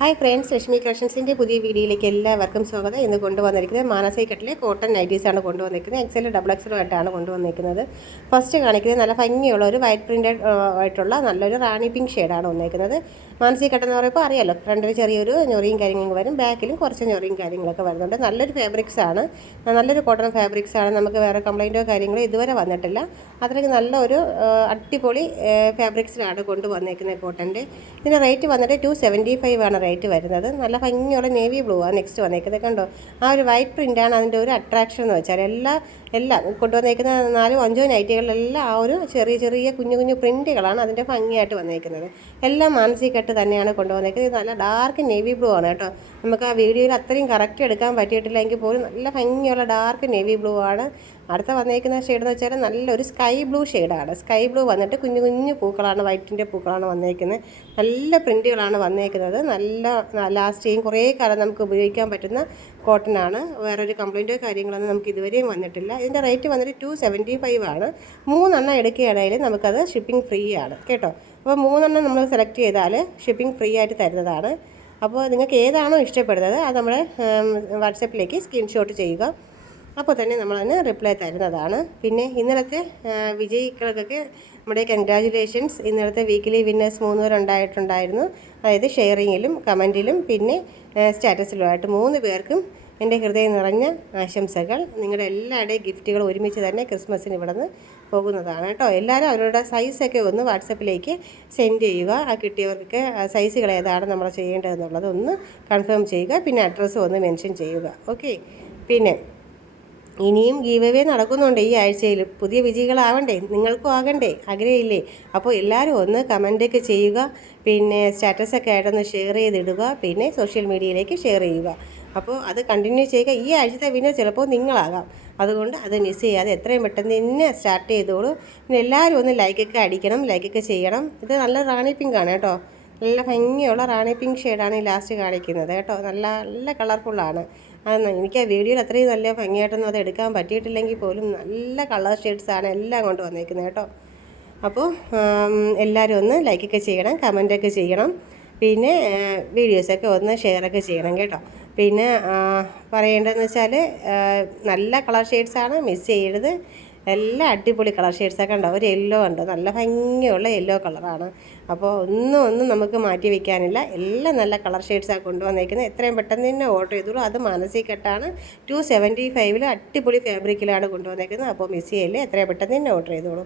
Hi friends Lakshmi കളക്ഷൻസിന്റെ പുതിയ വീഡിയോയിലേക്ക് എല്ലാവർക്കും സ്വാഗതം. ഇന്ന് കൊണ്ടുവന്നിരിക്കുന്നത് മാനസൈ കട്ടിലെ കോട്ടൺ നൈറ്റീസാണ് കൊണ്ടുവന്നിരിക്കുന്നത്. എക്സൽ ഡബിൾ എക്സൽ ആയിട്ടാണ് കൊണ്ടുവന്നിരിക്കുന്നത്. ഫസ്റ്റ് കാണിക്കുന്നത് നല്ല ഭംഗിയുള്ള ഒരു വൈറ്റ് പ്രിന്റഡ് ആയിട്ടുള്ള നല്ലൊരു റാണി പിങ്ക് ഷെയ്ഡാണ് വന്നിരിക്കുന്നത് മാനസൈക്കട്ട കട്ട് എന്ന് പറയുമ്പോൾ അറിയാലോ ഫ്രണ്ടിൽ ചെറിയൊരു ഞൊറിയും കാര്യങ്ങളും വരും ബാക്കിലും കുറച്ച് ഞൊറിയും കാര്യങ്ങളൊക്കെ വരുന്നുണ്ട്. നല്ലൊരു ഫാബ്രിക്സാണ് നല്ലൊരു കോട്ടൺ ഫാബ്രിക്സാണ് നമുക്ക് വേറെ കംപ്ലൈന്റോ കാര്യങ്ങളോ ഇതുവരെ വന്നിട്ടില്ല. അത്രയ്ക്ക് നല്ലൊരു അടിപൊളി ഫാബ്രിക്സിലാണ് കൊണ്ടുവന്നേക്കുന്നത് കോട്ടന്റെ. ഇതിന്റെ റേറ്റ് വന്നിട്ട് ടു സെവന്റി ഫൈവ് ആണ് റേറ്റ് വരുന്നത്. നല്ല ഭംഗിയുള്ള നേവി ബ്ലൂ ആണ് നെക്സ്റ്റ് വന്നേക്കുന്നത്. കണ്ടോ? ആ ഒരു വൈറ്റ് പ്രിന്റാണ് അതിന്റെ ഒരു അട്രാക്ഷൻ എന്ന് വെച്ചാൽ എല്ലാ എല്ലാം കൊണ്ടുവന്നേക്കുന്ന നാലോ അഞ്ചോ നൈറ്റുകളിലെല്ലാം ആ ഒരു ചെറിയ ചെറിയ കുഞ്ഞു കുഞ്ഞു പ്രിന്റുകളാണ് അതിന്റെ ഭംഗിയായിട്ട് വന്നേക്കുന്നത്. എല്ലാം മാനസിക കെട്ട് തന്നെയാണ് കൊണ്ടുവന്നേക്കുന്നത്. നല്ല ഡാർക്ക് നേവി ബ്ലൂ ആണ് കേട്ടോ. നമുക്ക് ആ വീഡിയോയിൽ അത്രയും കറക്റ്റ് എടുക്കാൻ പറ്റിയിട്ടില്ല എങ്കിൽ പോലും നല്ല ഭംഗിയുള്ള ഡാർക്ക് നേവി ബ്ലൂ ആണ്. അടുത്ത വന്നേക്കുന്ന ഷെയ്ഡ് എന്ന് വെച്ചാൽ നല്ലൊരു സ്കൈ ബ്ലൂ ഷെയ്ഡാണ് സ്കൈ ബ്ലൂ വന്നിട്ട് കുഞ്ഞു കുഞ്ഞു പൂക്കളാണ് വൈറ്റിന്റെ പൂക്കളാണ് വന്നേക്കുന്നത്. നല്ല പ്രിന്റുകളാണ് വന്നേക്കുന്നത്. നല്ല ലാസ്റ്റ് ചെയ്യും കുറേ കാലം നമുക്ക് ഉപയോഗിക്കാൻ പറ്റുന്ന കോട്ടൺ ആണ്. വേറൊരു കംപ്ലൈന്റോ കാര്യങ്ങളൊന്നും നമുക്ക് ഇതുവരെയും വന്നിട്ടില്ല. ഇതിന്റെ റേറ്റ് വന്നിട്ട് ടു സെവന്റി ഫൈവ് ആണ്. മൂന്നെണ്ണം എടുക്കുകയാണെങ്കിൽ നമുക്കത് ഷിപ്പിംഗ് ഫ്രീ ആണ്. കേട്ടോ? അപ്പോൾ മൂന്നെണ്ണം നമ്മൾ സെലക്ട് ചെയ്താൽ ഷിപ്പിംഗ് ഫ്രീ ആയിട്ട് തരുന്നതാണ്. അപ്പോൾ നിങ്ങൾക്ക് ഏതാണോ ഇഷ്ടപ്പെടുന്നത് അത് നമ്മൾ വാട്സപ്പിലേക്ക് സ്ക്രീൻഷോട്ട് ചെയ്യുക. അപ്പോൾ തന്നെ നമ്മളതിന് റിപ്ലൈ തരുന്നതാണ്. പിന്നെ ഇന്നലത്തെ വിജയികൾക്കൊക്കെ നമ്മുടെ കൺഗ്രാജുലേഷൻസ് ഇന്നലത്തെ വീക്കിലി വിന്നേഴ്സ് മൂന്ന് പേരുണ്ടായിട്ടുണ്ടായിരുന്നു അതായത് ഷെയറിങ്ങിലും കമന്റിലും പിന്നെ സ്റ്റാറ്റസിലുമായിട്ട് മൂന്ന് പേർക്കും എന്റെ ഹൃദയം നിറഞ്ഞ ആശംസകൾ. നിങ്ങളുടെ എല്ലാവരുടെയും ഗിഫ്റ്റുകൾ ഒരുമിച്ച് തന്നെ ക്രിസ്മസിന് ഇവിടെ നിന്ന് പോകുന്നതാണ് കേട്ടോ. എല്ലാവരും അവരുടെ സൈസൊക്കെ ഒന്ന് വാട്സപ്പിലേക്ക് സെൻഡ് ചെയ്യുക. ആ കിട്ടിയവർക്ക് സൈസുകൾ ഏതാണ് നമ്മൾ ചെയ്യേണ്ടതെന്നുള്ളത് ഒന്ന് കൺഫേം ചെയ്യുക. പിന്നെ അഡ്രസ്സ് ഒന്ന് മെൻഷൻ ചെയ്യുക. ഓക്കെ പിന്നെ ഇനിയും ഗീവവേ നടക്കുന്നുണ്ട് ഈ ആഴ്ചയിൽ. പുതിയ വിജയികളാവണ്ടേ? നിങ്ങൾക്കും ആകണ്ടേ? ആഗ്രഹമില്ലേ? അപ്പോൾ എല്ലാവരും ഒന്ന് കമന്റൊക്കെ ചെയ്യുക. പിന്നെ സ്റ്റാറ്റസൊക്കെ ആയിട്ടൊന്ന് ഷെയർ ചെയ്തിടുക. പിന്നെ സോഷ്യൽ മീഡിയയിലേക്ക് ഷെയർ ചെയ്യുക. അപ്പോൾ അത് കണ്ടിന്യൂ ചെയ്യുക. ഈ ആഴ്ചത്തെ വിനർ ചിലപ്പോൾ നിങ്ങളാകാം. അതുകൊണ്ട് അത് മിസ് ചെയ്യാതെ എത്രയും പെട്ടെന്ന് തന്നെ സ്റ്റാർട്ട് ചെയ്തോളൂ. പിന്നെ എല്ലാവരും ഒന്ന് ലൈക്കൊക്കെ അടിക്കണം ലൈക്കൊക്കെ ചെയ്യണം. ഇത് നല്ല റാണി പിങ്കാണ് കേട്ടോ. നല്ല ഭംഗിയുള്ള റാണി പിങ്ക് ഷെയ്ഡാണ് ഈ ലാസ്റ്റ് കാണിക്കുന്നത് കേട്ടോ. നല്ല നല്ല കളർഫുള്ളാണ് അത് എനിക്ക് ആ വീഡിയോയിൽ അത്രയും നല്ല ഭംഗിയായിട്ടൊന്നും അത് എടുക്കാൻ പറ്റിയിട്ടില്ലെങ്കിൽ പോലും നല്ല കളർ ഷെയ്ഡ്സാണ് എല്ലാം കൊണ്ട് വന്നേക്കുന്നത് കേട്ടോ. അപ്പോൾ എല്ലാവരും ഒന്ന് ലൈക്കൊക്കെ ചെയ്യണം കമന്റൊക്കെ ചെയ്യണം. പിന്നെ വീഡിയോസൊക്കെ ഒന്ന് ഷെയറൊക്കെ ചെയ്യണം കേട്ടോ. പിന്നെ പറയേണ്ടതെന്ന് വെച്ചാൽ നല്ല കളർ ഷെയ്ഡ്സാണ് മിസ് ചെയ്യരുത്. എല്ലാ അടിപൊളി കളർ ഷെയ്ഡ്സൊക്കെ ഉണ്ട് ഒരു യെല്ലോ ഉണ്ട്. നല്ല ഭംഗിയുള്ള യെല്ലോ കളറാണ് അപ്പോൾ ഒന്നും ഒന്നും നമുക്ക് മാറ്റി വയ്ക്കാനില്ല എല്ലാം നല്ല കളർ ഷെയ്ഡ്സാണ് കൊണ്ടുവന്നേക്കുന്നത്. എത്രയും പെട്ടെന്ന് തന്നെ ഓർഡർ ചെയ്തോളൂ. അത് മാനസിക കെട്ടാണ്. ടു സെവന്റി ഫൈവിൽ അടിപൊളി ഫാബ്രിക്കിലാണ് കൊണ്ടുവന്നേക്കുന്നത്. അപ്പോൾ മിസ് ചെയ്യല്ലേ? എത്രയും പെട്ടെന്ന് തന്നെ ഓർഡർ ചെയ്തോളൂ.